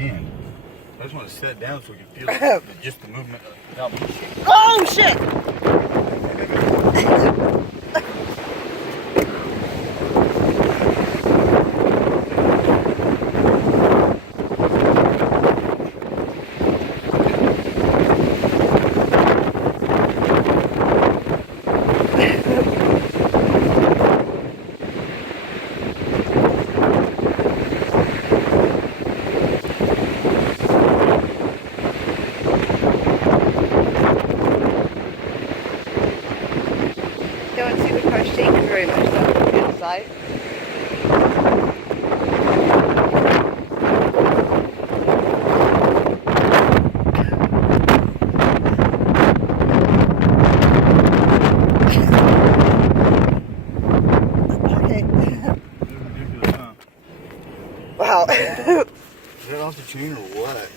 stand. I just want to sit down so we can feel just the movement without me shaking. Oh shit! You want to see the crocheting room inside? Okay. Ridiculous, huh? Wow. Is that off the chain or what?